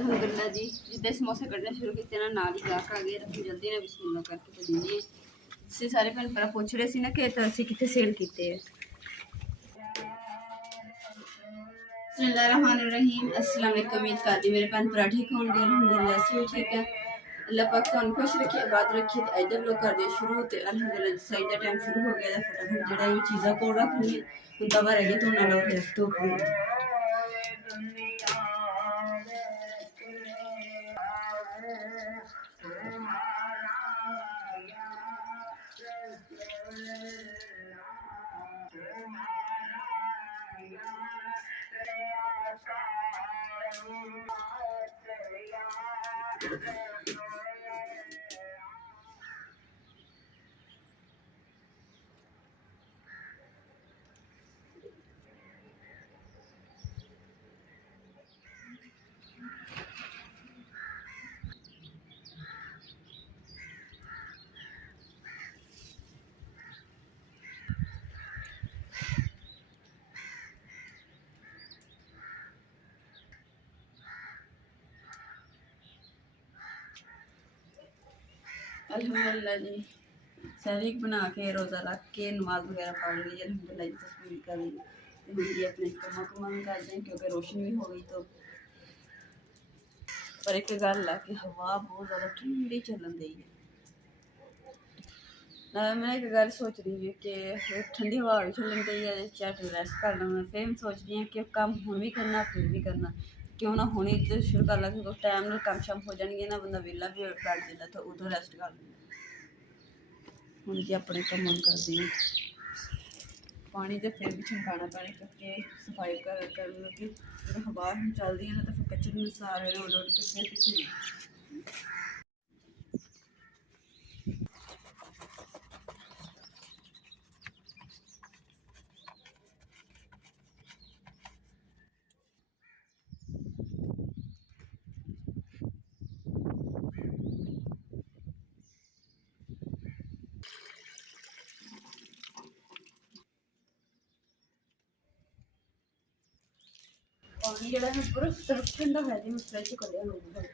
अल्हम्दुलिल्लाह जी जिद्दां समोसे कट्टने शुरू किए ना नाल ही गाहक आ गए। हम जल्दी ने बिस्मिल्लाह करके तो दीजिए। इससे सारे भैन भरा पूछ रहे थे ना कि तो असीं कित्थे सेल किए है। बिस्मिल्लाहिर्रहमानिर्रहीम। अस्सलाम वालेकुम। उम्मीद करती मेरे भैन भरा ठीक होंगे। अल्हम्दुलिल्लाह असीं ठीक है। अल्लाह पाक तुहानूं खुश रखे आबाद रखे। तो अज दा व्लॉग कर दिया शुरू। तो अल्हम्दुलिल्लाह साइड का टाइम शुरू हो गया। फटाफट जो चीज़ां कोल रखनी है तो तवा रह गया धोने वाला फिर धुप गई। अल्हम्दुलिल्लाह जी सैलिक बना के रोज़ा रख के नमाज वगैरह पढ़ ली। अल्हम्दुलिल्लाह जी तस्वीर कर ली। तो हम जी अपने कम कर दें क्योंकि रोशनी भी हो गई। तो पर एक गल है कि हवा बहुत ज़्यादा ठंडी चलन दी है। मैं एक गल सोच रही हूँ कि ठंडी हवा भी चलन दी है चैट रेस्ट कर लूँ। फिर मैं सोच रही हूँ कि कम हुण भी करना फिर भी करना क्यों ना हुणे तो शुरू कर ला क्योंकि टाइम नाल कम शम हो जाएंगे ना बंदा वेला भी बैठ जाता तो उधर रेस्ट कर लूँ। हुण जी अपने कम कर दी पानी तो फिर भी छमकाना पैना क्योंकि सफाई कर लगी हवा चलती है ना तो फिर कचरे में सारे उड़ उड़ के फिर पीछे पानी जो है पूरा तरफ ठंडा है जी मैं फ्रिज कलिया होगा।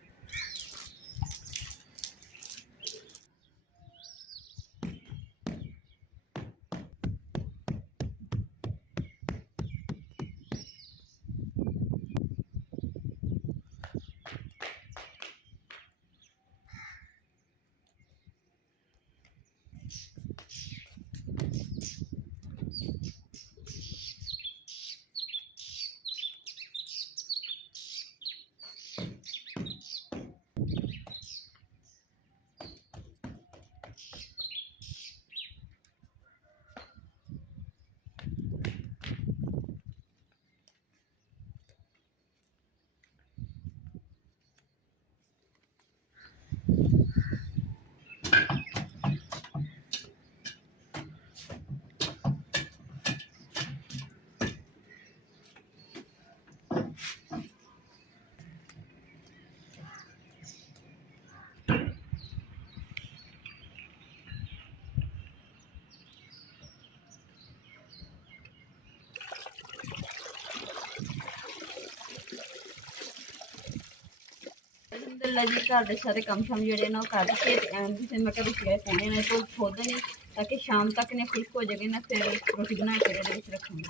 अल्हम्दुलिल्लाह जी घर के सारे कम शम जोड़े ना करके फिर मैं रुपये पाने ने तो खोद नहीं ताकि शाम तक ने खुश्क हो जाएगी ना फिर रोटी बना के रखूँगी।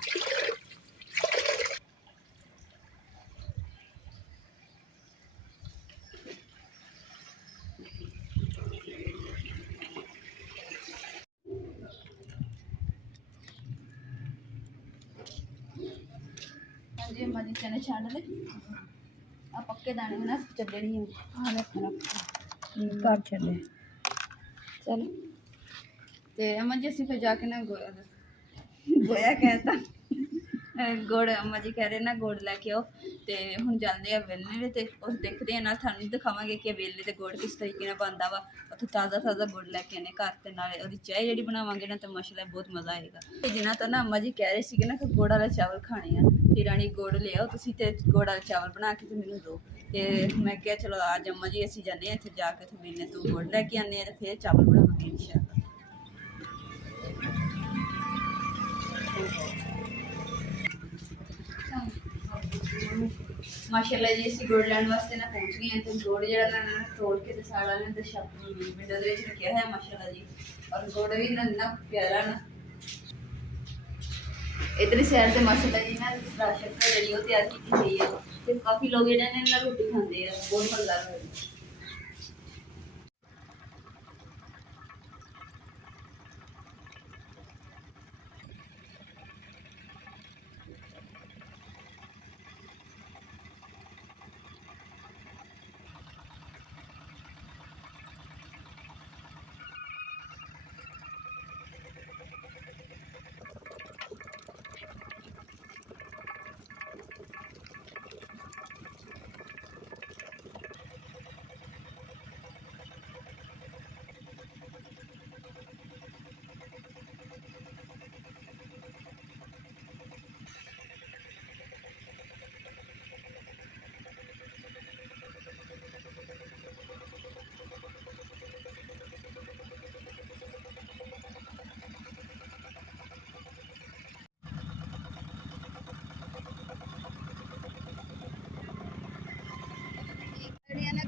हाँ जी अम्मा जी चने छाड़ ले पक्के दाने में ना चले नहीं घर चले चलो तो अम्मा जी असी फिर जाके ना गोया कहता गुड़ अम्मा जी कह रहे ना गुड़ लैके आओ तो हम जाते हैं वेलने तो उस देखते हैं ना थानू दिखावे कि वेले तो गुड़ किस तरीके बनता वा उत्थे ताज़ा ताज़ा गुड़ लैके आने घर तो नाले वो चाय जी बनावे ना तो माशाल्लाह बहुत मज़ा आएगा। जिन्हों तो ना अम्मा जी कह रहे थे ना कि गुड़ वाले चावल खाने हैं फिर रानी गुड़ ले आओ तुम तो गुड़ वाले चावल बना के तो मैंने दो तो मैं क्या चलो अज अम्मा जी असीं जाने इत्थे जाके तो वेले तो गुड़ लैके आने तो फिर चावल बनावांगे इंशाअल्लाह। माशाल्लाह जी ਅਸੀਂ ਗੁੜ ਲੈਣ ਵਾਸਤੇ ਨਾ ਪਹੁੰਚ ਗਏ ਹਾਂ ਤੇ ਗੁੜ ਜਿਹੜਾ ਨਾ ਇਹਨਾਂ ਨੇ ਤੋੜ ਕੇ ਤੇ ਸਾੜਾ ਨੇ ਤੇ ਸ਼ਾਪ ਵਿੰਡੋ ਦੇ ਵਿੱਚ ਰੱਖਿਆ ਹੈ ਮਾਸ਼ਾल्लाह ਜੀ ਔਰ ਗੁੜ ਵੀ ਨਾ ਪਿਆਰਾ ਨਾ इधर शहर से माशाल्लाह जी ना राशन का जरिए वो तैयार की गई है तो काफ़ी लोग इन्हें ना रोटी खाते हैं बहुत मज़ेदार है।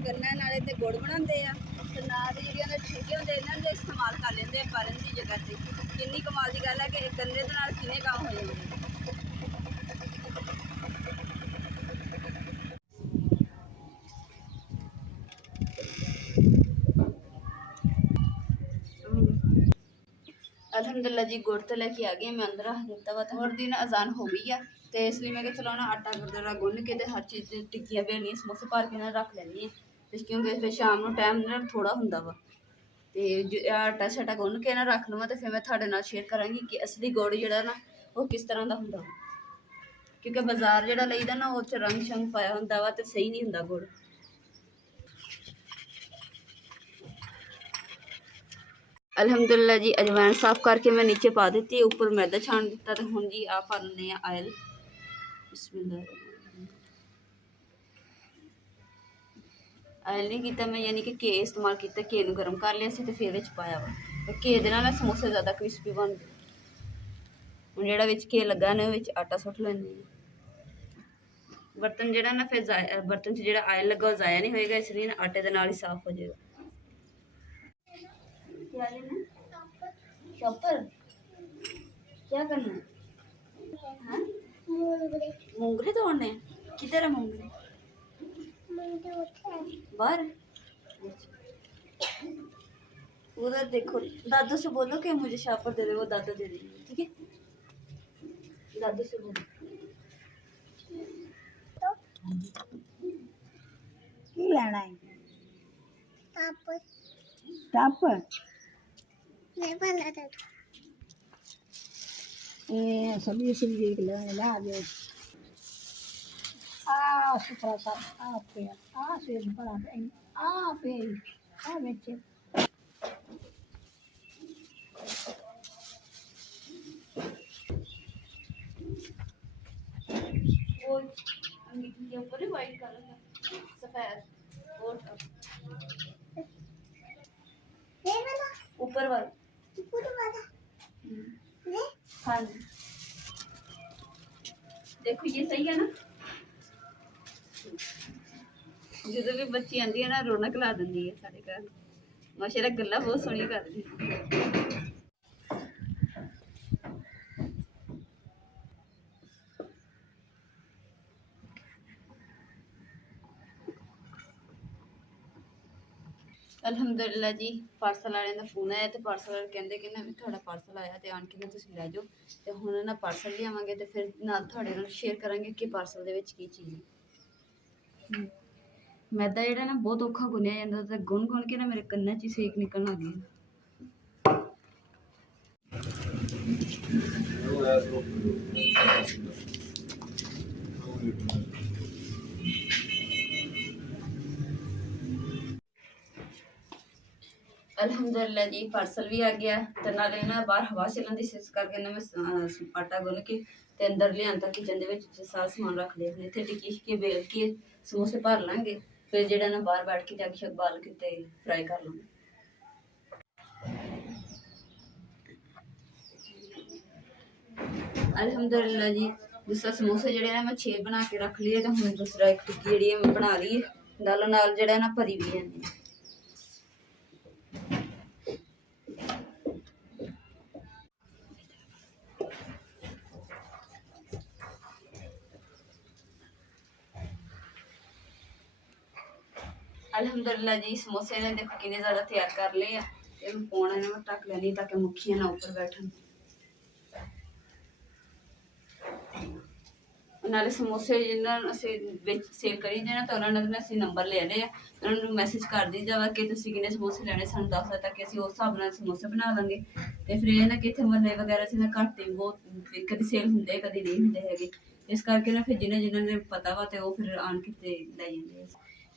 गन्ना नाले ते गुड़ बनाते हैं तो ना जी छिलके होंगे इन्हों के इस्तेमाल कर लेंगे बलन की जगह से किन्नी कमाल की गल है कि गन्ने के नाल किन्ने काम हो जाते अल्हम्दुलिल्लाह जी गुड़ तो लेके आ गए मैं अंदर रख दिता वा और दिन अजान हो गई है तो इसलिए मैं चलो ना आटा गुरदरा गुन के हर चीज़ टिक्कियां बेलनियां समोसे भर के ना रख लैनी है क्योंकि फिर शाम को टाइम ना थोड़ा होंगे वा तो आटा शाटा गुन के ना रख लवां तो फिर मैं थोड़े नाल शेयर करांगी कि असली गुड़ जिहड़ा ना वो किस तरह का हुंदा क्योंकि बाजार जिहड़ा लईदा ना उस रंग शंग पाया हुंदा वा तो सही नहीं हुंदा गुड़। अल्हम्दुलिल्लाह जी अजवाइन साफ़ करके मैं नीचे पा दी, ऊपर मैदा छान दिता तो हुण जी आ पा लैंदे आ आयल। आयल नहीं किया मैं यानी कि घे इस्तेमाल किया, घे नूं गर्म कर लिया तो फिर विच पाया वा तो घे दे नाल समोसे ज़्यादा क्रिस्पी बनदे। हुण जिहड़ा विच घे लगा ना विच आटा सुट लैंदी बर्तन जिहड़ा ना फिर बर्तन च जिहड़ा आयल लगा जाया नहीं होएगा इसलिए ना आटे दे नाल ही साफ हो जाएगा। क्या लेना? चॉपर क्या करना है? मूंगरे तोड़ने किधर है मूंगरे? बाहर उधर देखो दादू से बोलो कि मुझे शापर दे दे, वो दादू दे देंगे ठीक है। दादू से बोलो की लेना है टापर सब्जी सब्जी ला दे सुपरा सा पे से बड़ा पे बेचे वो अंगीठी के ऊपर वाइट कलर का सफेद और ऊपर वाला हाँ जी देखो ये सही है ना। जो भी बच्ची आती है ना रौनक ला दी है साढ़े घर माशाल्लाह गल्लां बहुत सोहनी करदी। अल्हम्दुलिल्लाह जी पार्सल वाले का फोन आया तो पार्सल वाले कहते कि ना थोड़ा पार्सल आया तो आन के ना तुसीं लै जाओ तो हुण ना पार्सल लियावांगे तो फिर नाल थोड़े नाल शेयर करांगे कि पार्सल दे विच की चीज़ है। मैदा जिहड़ा ना बहुत औखा गुनिया जांदा ते गुन गुन के ना मेरे कन्नां च सेक निकलण लग गया। अल्हम्दुलिल्लाह जी पार्सल भी आ गया तो नाले ना बाहर हवा चलन दी इस करके ना मैं आटा गुन के ते अंदर लियांदा किचन दे विच सारा समान रख लिया। इत्थे टिक्की शिक्की बेल के समोसे भर लांगे फिर जिहड़ा ना बाहर बैठ के जग शग बाल के ते फ्राई कर लांगे। अल्हम्दुलिल्लाह जी दूसरा समोसे ਜਿਹੜੇ ਨਾ ਮੈਂ 6 ਬਣਾ ਕੇ ਰੱਖ ਲਈਏ ਤੇ ਹੁਣ ਦੂਸਰਾ ਇੱਕ ਟਿੱਕੀ ਜਿਹੜੀ ਮੈਂ ਬਣਾ ਲਈ ਨਾਲੋਂ ਨਾਲ ਜਿਹੜਾ ਨਾ ਭਰੀ ਵੀ ਜਾਂਦੀ ਹੈ। अल्हम्दुलिल्लाह जी समोसे ने देखो कितने ज़्यादा तैयार कर लिए हैं। ये मैं पौना ने मैं ढक लेनी ताकि मुखियां ना ऊपर बैठन। नाले समोसे जिन्होंने ਅਸੀਂ ਵਿੱਚ ਸੇਲ ਕਰੀ ਜਾਣਾ ਤਾਂ ਉਹਨਾਂ ਨੇ ਅਸੀਂ ਨੰਬਰ ਲੈ ਲਏ ਆ, ਉਹਨਾਂ ਨੂੰ ਮੈਸੇਜ ਕਰ ਦੀ ਜਾਵਾ ਕਿ ਤੁਸੀਂ ਕਿੰਨੇ ਸਮੋਸੇ ਲੈਣੇ ਸਾਨੂੰ ਦੱਸ ਦਿਓ ਤਾਂ ਕਿ ਅਸੀਂ ਉਸ ਹਿਸਾਬ ਨਾਲ ਸਮੋਸੇ ਬਣਾ ਲਾਂਗੇ। ਤੇ ਫਿਰ ਇਹ ਨਾ ਕਿ ਇੱਥੇ ਮਹੱਲੇ ਵਗੈਰਾ 'ਚ ਨਾ ਘੱਟ ਹੀ ਬਹੁਤ ਕਦੀ ਸੇਲ ਹੁੰਦੇ ਕਦੀ ਨਹੀਂ ਹੁੰਦੇ ਹੈਗੇ, ਇਸ ਕਰਕੇ ਨਾ ਫਿਰ ਜਿਨ੍ਹਾਂ ਨੇ ਪਤਾ ਵਾ ਤੇ ਉਹ ਫਿਰ ਆਣ ਕੇ ਤੇ ਲੈ ਜਾਂਦੇ ਆ।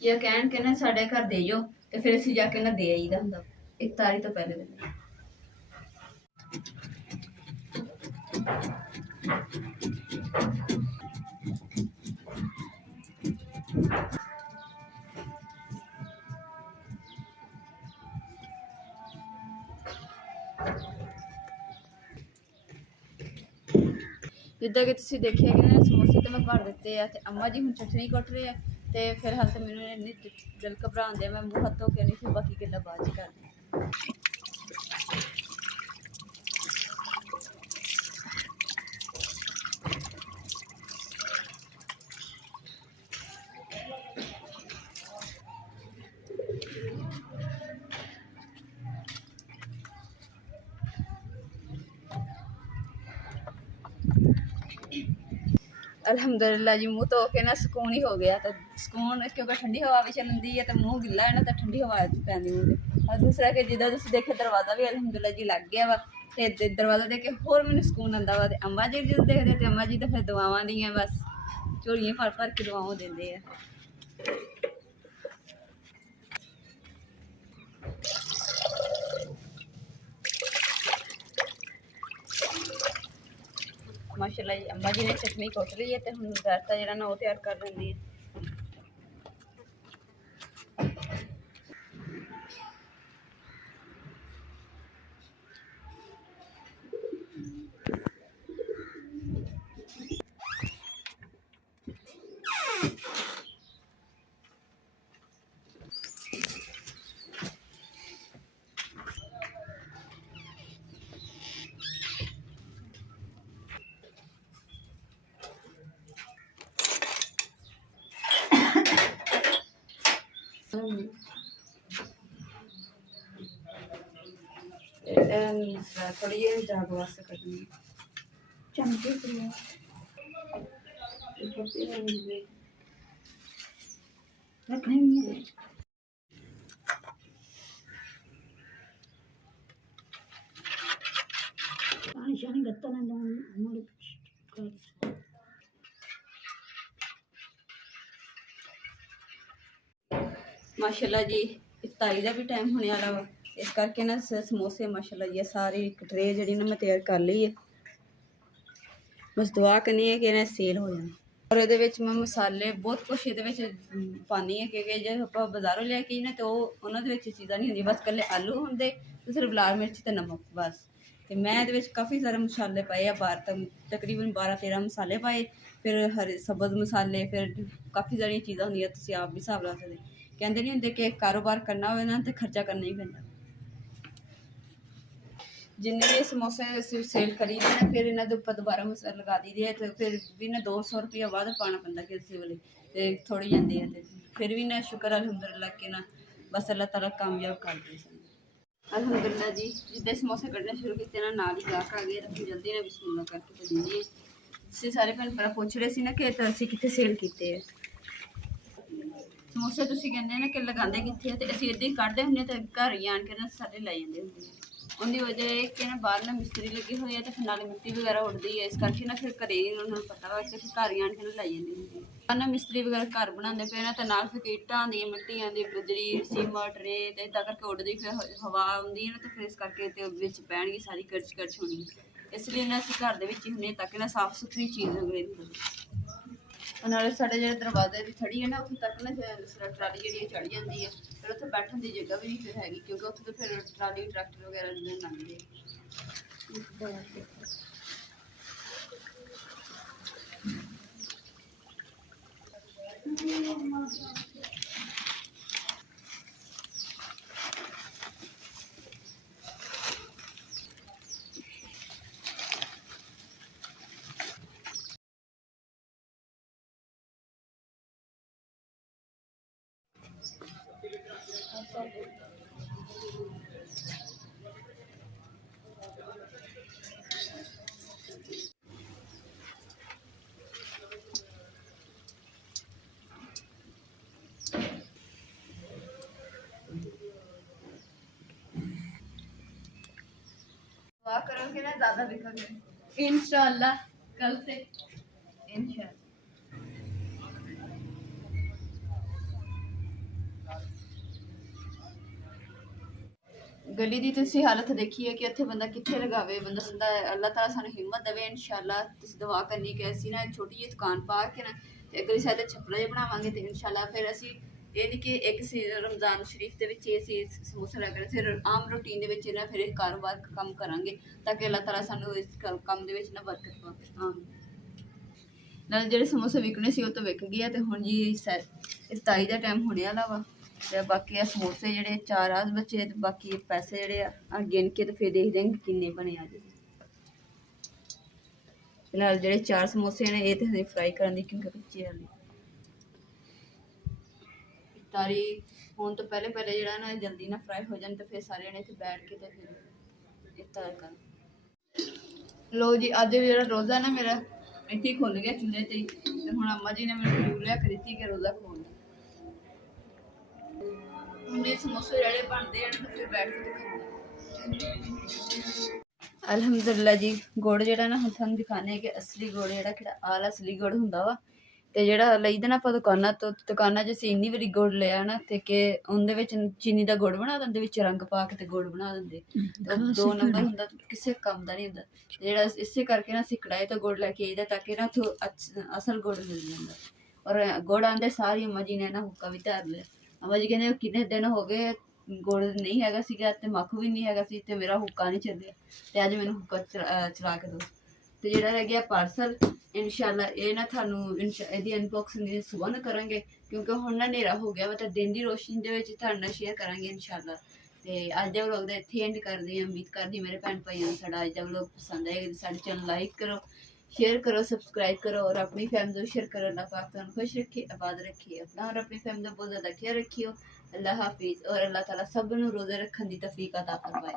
ਜਾਂ ਕਹਿਣ ਕਿ ਨਾ ਸਾਡੇ ਘਰ ਦੇ ਜਾਓ ਤੇ ਫਿਰ ਅਸੀਂ ਜਾ ਕੇ ਨਾ ਦੇ ਆਈਦਾ ਹੁੰਦਾ ਇਫਤਾਰੀ ਤੋਂ ਪਹਿਲੇ ਦਿਨ। ਜਿੱਦਾਂ ਕਿ ਤੁਸੀਂ ਦੇਖਿਆ ਕਿ ਨਾ ਸਮੋਸੇ ਤਾਂ ਮੈਂ ਭਰ ਦਿੱਤੇ ਆ ਤੇ ਅੰਮਾ ਜੀ ਹੁਣ ਚਟਨੀ ਕੁੱਟ ਰਹੇ ਆ ਤੇ ਫਿਰ ਹਾਲ ਤਾਂ ਮੈਨੂੰ ਇੰਨੀ ਦਿਲ ਘਬਰਾਉਂਦੇ ਆ, ਮੈਂ ਮੂੰਹ ਹੱਥ ਧੋ ਕੇ ਨਹੀਂ, ਫਿਰ ਬਾਕੀ ਗੱਲਾਂ ਬਾਅਦ 'ਚ ਕਰਦੀ। अल्हम्दुलिल्लाह जी मुँह धो के ना सुकून ही हो गया, तो सुकून क्योंकि ठंडी हवा भी चलती है तो मुँह गिला है ना तो ठंडी हवा पैंदी मुँह। और दूसरा कि जिदा तुम देखे दरवाज़ा भी अल्हम्दुलिल्लाह जी लग गया वा, तो दरवाज़ा देख के होर मैंने सुकून आता वा। अम्मा जी जो देखते तो अम्मा जी तो फिर दुआवां दी बस झोलियां भर भर के दुआवां देंदे आ। माशाल्लाह जी अम्मा जी ने चटनी कुट ली है तो हम रायता जो ना वो तैयार कर लेंदी है। थोड़ी जाग वास्ते करनी चमचे पानी शानी गत्ता माशाल्लाह जी इफ्तारी का भी टाइम होने वाला वा, इस करके ना समोसे माशाल्लाह जी सारी एक ट्रे जी ना मैं तैयार कर ली है। बस दुआ करनी है कि इन्हें सेल हो जाए। और ये मैं मसाले बहुत कुछ ये पानी है क्योंकि जो आप बाज़ारों लैके ना तो उन्होंने चीज़ा नहीं होंगी, बस कल्ले आलू होंगे तो सिर्फ लाल मिर्च तो नमक बस। तो मैं ये काफ़ी सारे मसाले पाए आ, 12 तकरीबन 12-13 मसाले पाए, फिर हरे सब्ज़ मसाले, फिर काफ़ी सारी चीज़ा होंगे तुम आप भी हिसाब ला सकते। कहते नहीं होंगे कि कारोबार करना हो ना तो खर्चा करना ही पैंदा। जिन्ने भी समोसे सेल करी दे ना फिर इन्होंने उपर दोबारा मसाला लगा दी है तो फिर भी ना 200 रुपया बाद पाना पैंदा किसी वाले तो थोड़ी जाती है तो फिर भी ना शुक्र अल्हम्दुलिल्लाह के ना बस अल्लाह ताला कामयाब कर दे। अल्हम्दुलिल्लाह जी जिद्दां समोसे कट्टने शुरू किए ना नाल ही गाहक आ गए तो जल्दी ना बिस्मिल्लाह करके तो दीजिए। जिससे सारे भैन भरा पूछ रहे थे ना कि असीं कित्थे सेल किए समोसे, तुसीं कहंदे ना कि लगांदे कित्थे ते असीं इदां ही कढ़दे हुंदे ते घर ही आण के ना सारे लै जांदे हुंदे। उनकी वजह है कि ना बाहर ना मिस्त्री लगे हुए हैं तो फिर नाले मिट्टी वगैरह उड़ती है, इस करके ना फिर घरे ही उन्होंने पता वा कि घर ही आण के ना लाई जाती होंगी। ना मिस्त्री वगैरह घर बनाते पे ना तो नाल फिर ईटां आंदी मिट्टी आंदी बजरी सीमट रेत इदा करके उड़ती फिर हवा आती है ना तो फिर इस करके बिच पैणगी सारी करच करच होनी, इसलिए ना असीं घर दे विच ही हुंदे ताकि ना साफ सुथरी चीज़ अगले नाले साढ़े जो दरवाजे की थड़ी है ना उत्थे तक ना ट्राली जी चढ़ जाती है, फिर उत्थे बैठने की जगह भी नहीं फिर हैगी क्योंकि उत्थे तो फिर ट्राली ट्रैक्टर वगैरह लंघदे। दुआ करो कि ना ज्यादा बिकेंगे इंशाल्लाह, कल से इंशाल्लाह। गली दी तुसी हालत देखी है कि इत्थे बंदा कित्थे लगावे, बंदा सदा अल्लाह ताला सानू हिम्मत देवे इंशाल्लाह। तुसी दुआ करनी कि असी ना छोटी जी दुकान पा के ना ते अगली साइड छपरा जिहा बनावांगे ते इंशाल्लाह फिर असी ਇਹ ਨਹੀਂ ਕਿ ਇੱਕ ਸੀ ਰਮਜ਼ਾਨ ਸ਼ਰੀਫ ਦੇ ਵਿੱਚ ਇਹ ਸੀ ਸਮੋਸਾ ਲੈ ਕੇ ਫਿਰ ਆਮ ਰੂਟੀਨ ਦੇ ਵਿੱਚ ਨਾ ਫਿਰ ਇਹ ਕਾਰੋਬਾਰ ਕੰਮ ਕਰਾਂਗੇ ਤਾਂ ਕਿ ਅੱਲਾਹ ਤਾਲਾ ਸਾਨੂੰ ਇਸ ਕੰਮ ਦੇ ਵਿੱਚ ਨਾ ਬਰਕਤ ਪਾਵੇ। ਆਮੀਨ। ਨਾਲ ਜਿਹੜੇ ਸਮੋਸੇ ਵਿਕਣੇ ਸੀ ਉਹ ਤਾਂ ਵਿਕ ਗਏ ਆ ਤੇ ਹੁਣ ਜੀ ਇਫਤਾਰੀ ਦਾ ਟਾਈਮ ਹੋਣੇ ਵਾਲਾ ਵਾ ਤੇ ਬਾਕੀ ਆ ਸਮੋਸੇ ਜਿਹੜੇ 4 ਆਜ ਬੱਚੇ ਤੇ ਬਾਕੀ ਪੈਸੇ ਜਿਹੜੇ ਆ ਗਿਣ ਕੇ ਤੇ ਫਿਰ ਦੇਖਦੇ ਹਾਂ ਕਿੰਨੇ ਬਣੇ ਅੱਜ। ਨਾਲ ਜਿਹੜੇ 4 ਸਮੋਸੇ ਨੇ ਇਹ ਤੇ ਹਜੇ ਫਰਾਈ ਕਰਨ ਦੀ ਕਿਉਂਕਿ ਕੱਚੇ ਆ। ਇਫਤਾਰੀ ਹੋਣ ਤੋਂ ਪਹਿਲੇ ਜਿਹੜਾ ਨਾ ਜਲਦੀ ਨਾ ਫਰਾਈ ਹੋ ਜਾਣ ਤੇ ਫਿਰ ਸਾਰੇ ਨੇ ਇੱਥੇ ਬੈਠ ਕੇ ਤੇ ਫਿਰ ਇਫਤਾਰ ਕਰਨ। ਲੋ ਜੀ ਅੱਜ ਜਿਹੜਾ ਰੋਜ਼ਾ ਨਾ ਮੇਰਾ ਇੱਥੇ ਖੁੱਲ ਗਿਆ ਚੁੱਲ੍ਹੇ ਤੇ ਤੇ ਹੁਣ ਅੰਮਾ ਜੀ ਨੇ ਮੈਨੂੰ ਜ਼ਰੂਰ ਲਿਆ ਕੇ ਦਿੱਤੀ ਕਿ ਰੋਜ਼ਾ ਖੋਲ੍ਹਣਾ। ਹੁਣ ਇਹ ਸਮੋਸੇ ਜਿਹੜੇ ਬਣਦੇ ਆ ਤੇ ਫਿਰ ਬੈਠ ਕੇ ਤੇ ਖਾਂਦੇ। ਅਲਹਮਦੁਲਿਲਾ ਜੀ ਗੁੜ ਜਿਹੜਾ ਨਾ ਹੁਣ ਤੁਹਾਨੂੰ ਦਿਖਾਣੇ ਕਿ ਅਸਲੀ ਗੁੜ ਜਿਹੜਾ ਕਿਹੜਾ ਆਲ ਅਸਲੀ ਗੁੜ ਹੁੰਦਾ ਵਾ ਤੇ ਜਿਹੜਾ ਲਈਦਾ ਨਾ ਆਪਾਂ ਦੁਕਾਨਾਂ ਤੋਂ, ਦੁਕਾਨਾਂ 'ਚ ਅਸੀਂ ਇੰਨੀ ਵਾਰੀ ਗੁੜ ਲਿਆ ਨਾ ਤੇ ਕਿ ਉਹਦੇ ਵਿੱਚ ਚੀਨੀ ਦਾ ਗੁੜ ਬਣਾ ਦਿੰਦੇ, ਵਿੱਚ ਰੰਗ ਪਾ ਕੇ ਤੇ ਗੁੜ ਬਣਾ ਦਿੰਦੇ ਤੇ 2 ਨੰਬਰ ਹੁੰਦਾ, ਕਿਸੇ ਕੰਮ ਦਾ ਨਹੀਂ ਹੁੰਦਾ। ਜਿਹੜਾ ਇਸੇ ਕਰਕੇ ਨਾ ਅਸੀਂ ਕੜਾਹੀ ਤੋਂ ਗੁੜ ਲੈ ਕੇ ਆਈਦਾ ਤਾਂ ਕਿ ਨਾ ਉੱਥੋਂ ਅਸਲ ਗੁੜ ਮਿਲ ਜਾਂਦਾ। ਔਰ ਗੁੜ ਆਉਂਦੇ ਸਾਰੀ ਅੰਮਾ ਜੀ ਨੇ ਨਾ ਹੁੱਕਾ ਵੀ ਧਰ ਲਿਆ। ਅੰਮਾ ਜੀ ਕਹਿੰਦੇ ਕਿੰਨੇ ਦਿਨ ਹੋ ਗਏ ਗੁੜ ਨਹੀਂ ਹੈਗਾ ਸੀਗਾ ਤੇ ਮੱਖ ਵੀ ਨਹੀਂ ਹੈਗਾ ਸੀ ਤੇ ਮੇਰਾ ਹੁੱਕਾ ਨਹੀਂ ਚੱਲਿਆ ਤੇ ਅੱਜ ਮੈਨੂੰ ਹੁੱਕਾ ਚਲਾ ਕੇ ਦਿਓ। ਤੇ ਜਿਹੜਾ ਰਹਿ ਗਿਆ ਪਾਰਸਲ इंशाल्लाह ये ना थानू ਇਹਦੀ ਅਨਬਾਕਸਿੰਗ ਦੀ ਸੁਬਾਹ ਨੂੰ ਕਰਾਂਗੇ ਕਿਉਂਕਿ ਹੁਣ ਨਾ ਹਨੇਰਾ ਹੋ ਗਿਆ ਵਾ ਤਾਂ ਦਿਨ ਦੀ ਰੋਸ਼ਨੀ ਦੇ ਵਿੱਚ ਤੁਹਾਡੇ ਨਾਲ ਸ਼ੇਅਰ ਕਰਾਂਗੇ ਇੰਸ਼ਾਅੱਲਾ। ਤੇ ਅੱਜ ਦਾ ਵਲੌਗ ਦਾ ਇੱਥੇ ਐਂਡ ਕਰਦੇ ਹਾਂ। ਉਮੀਦ ਕਰਦੀ ਮੇਰੇ ਭੈਣ ਭਾਈਆਂ ਨੂੰ ਸਾਡਾ ਅੱਜ ਦਾ ਵਲੌਗ ਪਸੰਦ ਆਏਗਾ। ਸਾਡੇ ਚੈਨਲ ਲਾਈਕ ਕਰੋ, शेयर करो, सब्सक्राइब करो और अपनी फैमिली को शेयर करो। अल्लाह पाक तुम खुश रखे, आबाद रखिए अपना और अपनी फैमिली का बहुत ज़्यादा ख्याल रखियो। अल्लाह हाफिज़ और अल्लाह ताला सब नूं रोज़े रखने की तौफीक अता फरमाए।